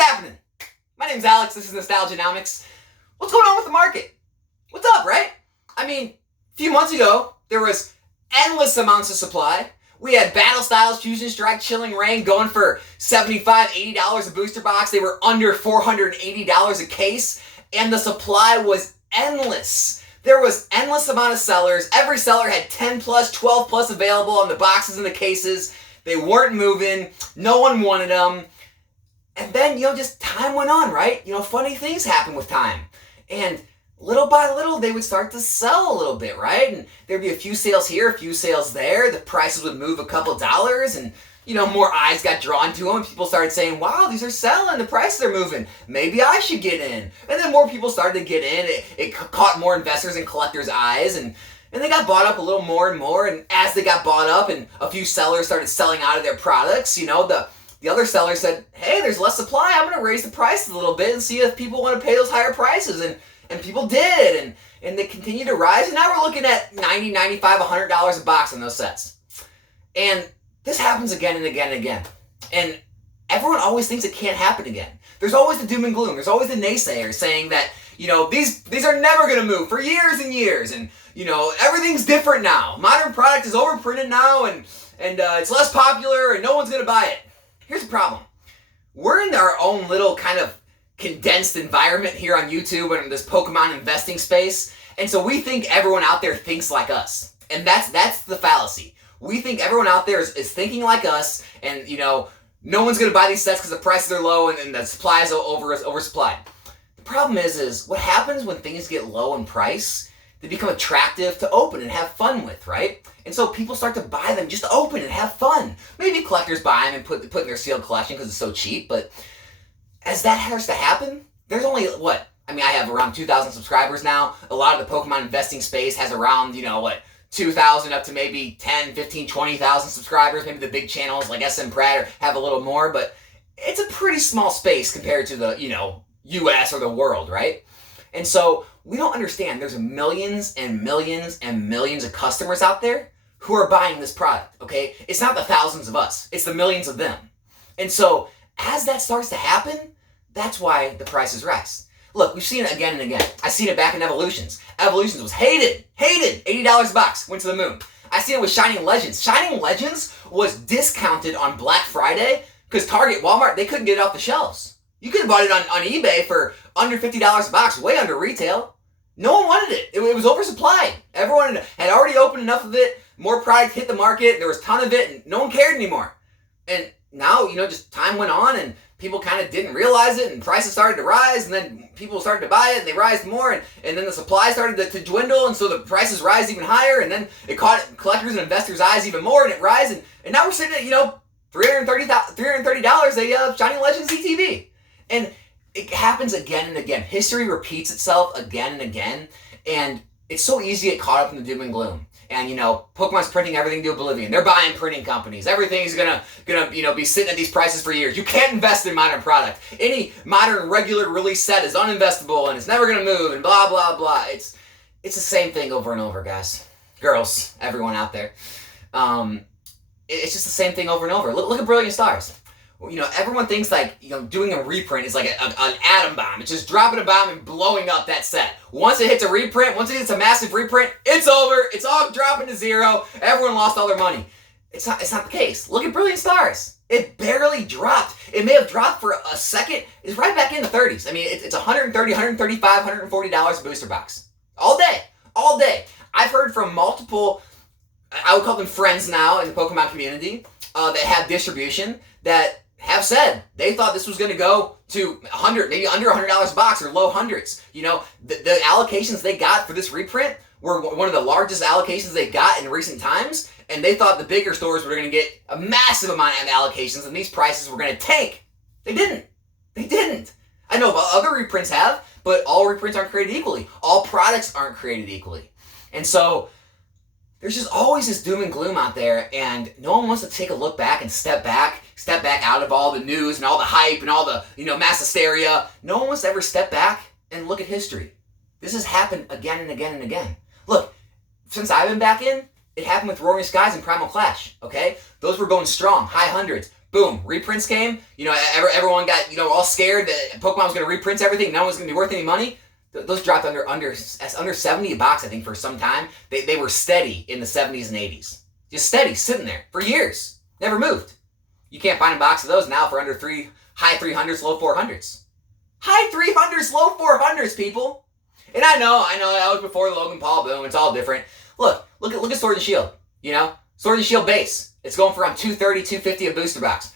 happening? My name's Alex, this is Nostalgianomics. What's going on with the market? What's up, right? I mean, a few months ago, there was endless amounts of supply. We had Battle Styles, Fusion Strike, Chilling Reign going for $75, $80 a booster box. They were under $480 a case, and the supply was endless. There was endless amount of sellers. Every seller had 10 plus, 12 plus available on the boxes and the cases. They weren't moving. No one wanted them. And then, just time went on, right? Funny things happen with time. And little by little, they would start to sell a little bit, right? And there'd be a few sales here, a few sales there. The prices would move a couple dollars, and more eyes got drawn to them. People started saying, wow, these are selling. The prices are moving. Maybe I should get in. And then more people started to get in. It caught more investors and collectors' eyes, and they got bought up a little more and more. And as they got bought up and a few sellers started selling out of their products, the other seller said, hey, there's less supply. I'm going to raise the prices a little bit and see if people want to pay those higher prices. And people did. And they continued to rise. And now we're looking at $90, $95, $100 a box on those sets. And this happens again and again and again. And everyone always thinks it can't happen again. There's always the doom and gloom. There's always the naysayers saying that, these are never going to move for years and years. And, everything's different now. Modern product is overprinted now and it's less popular and no one's going to buy it. Here's the problem. We're in our own little kind of condensed environment here on YouTube and in this Pokemon investing space. And so we think everyone out there thinks like us. And that's the fallacy. We think everyone out there is thinking like us, and no one's going to buy these sets because the prices are low and the supply is oversupplied. The problem is what happens when things get low in price? They become attractive to open and have fun with, right? And so people start to buy them just to open and have fun. Maybe collectors buy them and put in their sealed collection because it's so cheap, but as that starts to happen, there's only, I have around 2,000 subscribers now. A lot of the Pokemon investing space has around, 2,000 up to maybe 10, 15, 20,000 subscribers. Maybe the big channels like SM Pratt have a little more, but it's a pretty small space compared to the, US or the world, right? And so we don't understand there's millions and millions and millions of customers out there who are buying this product, okay? It's not the thousands of us, it's the millions of them. And so as that starts to happen, that's why the prices rise. Look, we've seen it again and again. I've seen it back in Evolutions. Evolutions was hated, $80 a box, went to the moon. I seen it with Shining Legends. Shining Legends was discounted on Black Friday because Target, Walmart, they couldn't get it off the shelves. You could have bought it on eBay for under $50 a box, way under retail. No one wanted it. It was oversupplied. Everyone had already opened enough of it. More product hit the market. There was a ton of it, and no one cared anymore. And now, just time went on, and people kind of didn't realize it, and prices started to rise, and then people started to buy it, and they rised more, and then the supply started to dwindle, and so the prices rise even higher, and then it caught collectors and investors' eyes even more, and it rise, and now we're sitting at, $330 a Shining Legends ETB. And it happens again and again. History repeats itself again and again, and it's so easy to get caught up in the doom and gloom. And Pokemon's printing everything to oblivion. They're buying printing companies. Everything's gonna be sitting at these prices for years. You can't invest in modern product. Any modern regular release set is uninvestable and it's never gonna move and blah blah blah. It's the same thing over and over, guys, girls, everyone out there. It's just the same thing over and over. Look at Brilliant Stars. Everyone thinks doing a reprint is like an atom bomb. It's just dropping a bomb and blowing up that set. Once it hits a reprint, once it hits a massive reprint, it's over. It's all dropping to zero. Everyone lost all their money. It's not the case. Look at Brilliant Stars. It barely dropped. It may have dropped for a second. It's right back in the 30s. It's $130, $135, $140 a booster box. All day. I've heard from multiple, I would call them friends now in the Pokemon community, that have distribution that have said they thought this was going to go to 100, maybe under $100 a box or low hundreds. The allocations they got for this reprint were one of the largest allocations they got in recent times, and they thought the bigger stores were going to get a massive amount of allocations and these prices were going to tank. They didn't. I know other reprints have, but all reprints aren't created equally. All products aren't created equally. And so there's just always this doom and gloom out there, and no one wants to take a look back and step back out of all the news and all the hype and all the, mass hysteria. No one wants to ever step back and look at history. This has happened again and again and again. Look, since I've been back in, it happened with Roaring Skies and Primal Clash, okay? Those were going strong, high hundreds. boom, reprints came. Everyone got all scared that Pokemon was going to reprint everything. No one's going to be worth any money. Those dropped under 70 bucks, I think, for some time. They were steady in the 70s and 80s. Just steady, sitting there for years. Never moved. You can't find a box of those now for under high 300s, low 400s. High 300s, low 400s, people. And I know that was before the Logan Paul boom. It's all different. Look at Sword and Shield. Sword and Shield base. It's going for around $230, $250 a booster box.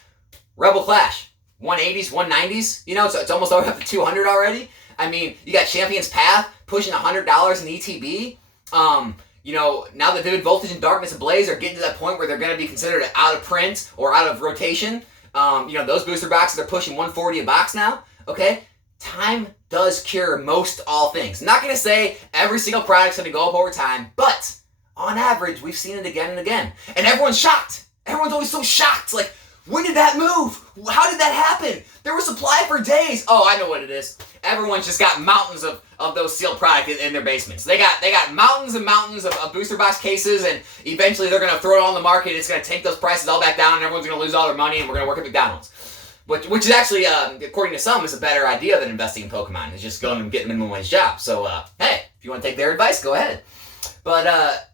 Rebel Clash, 180s, 190s. It's almost over up to 200 already. I mean, you got Champion's Path pushing $100 in ETB. Now that Vivid Voltage and Darkness Ablaze are getting to that point where they're going to be considered out of print or out of rotation. Those booster boxes are pushing $140 a box now. Okay, time does cure most all things. I'm not going to say every single product's going to go up over time, but on average, we've seen it again and again. And everyone's shocked. Everyone's always so shocked. Like, when did that move? How did that happen? There was supply for days. Oh, I know what it is. Everyone's just got mountains of those sealed product in their basements. They got mountains and mountains of booster box cases, and eventually they're going to throw it on the market. It's going to take those prices all back down, and everyone's going to lose all their money, and we're going to work at McDonald's. Which is actually, according to some, is a better idea than investing in Pokemon. It's just going and getting minimum wage job. So, hey, if you want to take their advice, go ahead. But,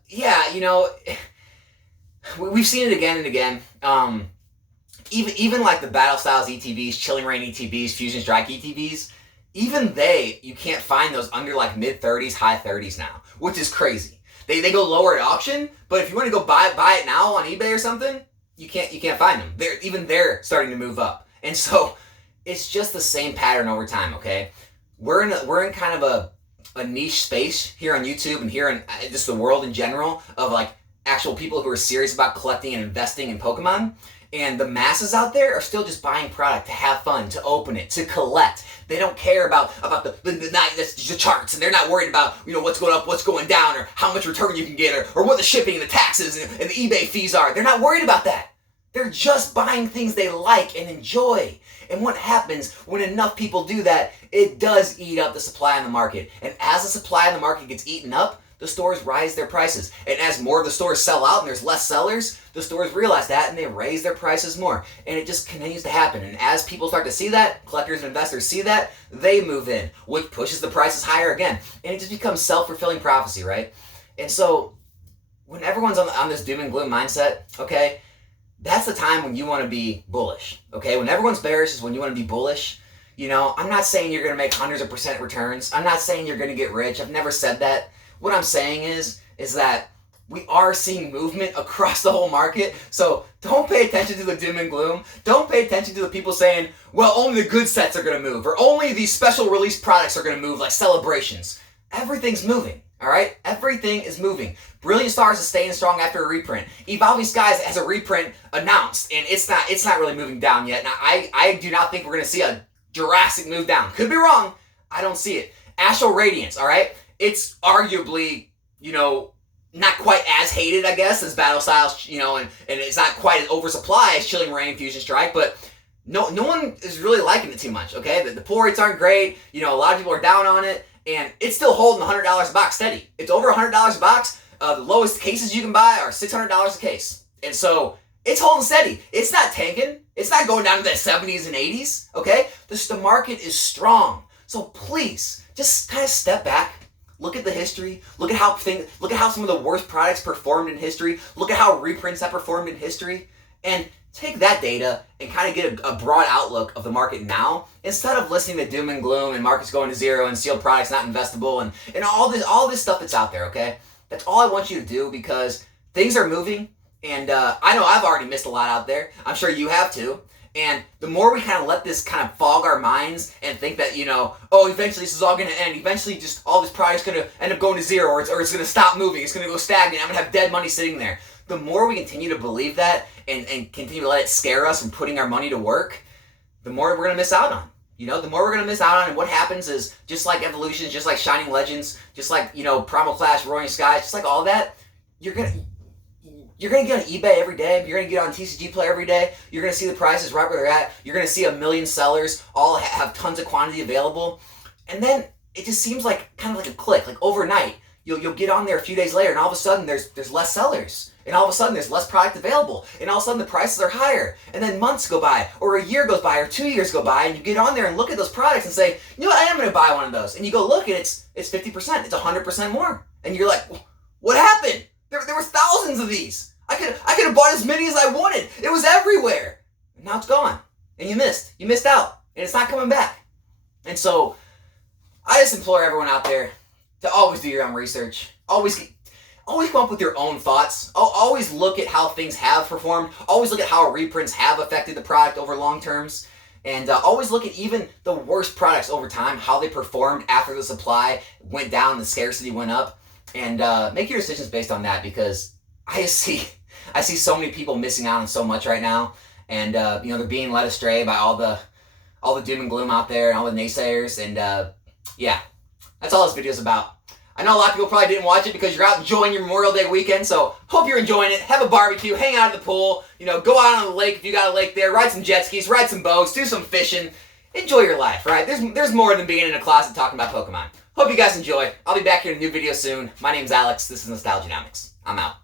we've seen it again and again. Even like the Battle Styles ETBs, Chilling Reign ETBs, Fusion Strike ETBs, even you can't find those under like mid 30s, high 30s now, which is crazy. They go lower at auction, but if you want to go buy it now on eBay or something, you can't find them. They're starting to move up, and so it's just the same pattern over time. Okay, we're in kind of a niche space here on YouTube and here in just the world in general of like actual people who are serious about collecting and investing in Pokemon. And the masses out there are still just buying product to have fun, to open it, to collect. They don't care about the charts, and they're not worried about what's going up, what's going down, or how much return you can get, or what the shipping and the taxes and the eBay fees are. They're not worried about that. They're just buying things they like and enjoy. And what happens when enough people do that, it does eat up the supply in the market. And as the supply in the market gets eaten up, the stores rise their prices. And as more of the stores sell out and there's less sellers, the stores realize that and they raise their prices more. And it just continues to happen. And as people start to see that, collectors and investors see that, they move in, which pushes the prices higher again. And it just becomes self-fulfilling prophecy, right? And so when everyone's on this doom and gloom mindset, okay, that's the time when you want to be bullish, okay? When everyone's bearish is when you want to be bullish. I'm not saying you're going to make hundreds of % returns. I'm not saying you're going to get rich. I've never said that. What I'm saying is that we are seeing movement across the whole market. So don't pay attention to the doom and gloom. Don't pay attention to the people saying, well, only the good sets are going to move, or only these special release products are going to move, like celebrations. Everything's moving, all right? Everything is moving. Brilliant Stars is staying strong after a reprint. Evolving Skies has a reprint announced, and it's not really moving down yet. Now, I do not think we're going to see a drastic move down. Could be wrong. I don't see it. Astral Radiance, all right? It's arguably, not quite as hated, I guess, as Battle Styles, and it's not quite as oversupply as Chilling Reign, Fusion Strike, but no one is really liking it too much, okay? The pull rates aren't great, a lot of people are down on it, and it's still holding $100 a box steady. It's over $100 a box. The lowest cases you can buy are $600 a case. And so it's holding steady. It's not tanking. It's not going down to the 70s and 80s, okay? The market is strong. So please, just kind of step back. Look at the history. Look at how some of the worst products performed in history. Look at how reprints have performed in history. And take that data and kind of get a broad outlook of the market now, instead of listening to doom and gloom and markets going to zero and sealed products not investable and all this stuff that's out there, okay? That's all I want you to do, because things are moving, and I know I've already missed a lot out there. I'm sure you have too. And the more we kind of let this kind of fog our minds and think that, eventually this is all going to end. Eventually just all this product's going to end up going to zero, or it's going to stop moving. It's going to go stagnant. I'm going to have dead money sitting there. The more we continue to believe that and continue to let it scare us from putting our money to work, the more we're going to miss out on. The more we're going to miss out on. And what happens is, just like Evolutions, just like Shining Legends, just like, Primal Clash, Roaring Skies, just like all that, you're going to get on eBay every day. You're going to get on TCG Player every day. You're going to see the prices right where they're at. You're going to see a million sellers all have tons of quantity available. And then it just seems like kind of like a click. Like overnight, you'll get on there a few days later, and all of a sudden there's less sellers, and all of a sudden there's less product available, and all of a sudden the prices are higher, and then months go by, or a year goes by, or 2 years go by, and you get on there and look at those products and say, you know what, I am going to buy one of those, and you go look, and it's 50%, it's 100% more, and you're like, what happened? There were thousands of these. I could have bought as many as I wanted. It was everywhere, and now it's gone, and you missed out, and it's not coming back. And so I just implore everyone out there to always do your own research. Always come up with your own thoughts. Always look at how things have performed. Always look at how reprints have affected the product over long terms. And always look at even the worst products over time, how they performed after the supply went down, the scarcity went up. And make your decisions based on that, because I see so many people missing out on so much right now. And they're being led astray by all the doom and gloom out there and all the naysayers. And yeah, that's all this video is about. I know a lot of people probably didn't watch it because you're out enjoying your Memorial Day weekend, so hope you're enjoying it. Have a barbecue, hang out at the pool, go out on the lake if you got a lake there, ride some jet skis, ride some boats, do some fishing. Enjoy your life, right? There's more than being in a closet talking about Pokemon. Hope you guys enjoy. I'll be back here in a new video soon. My name's Alex. This is Nostalgianomics. I'm out.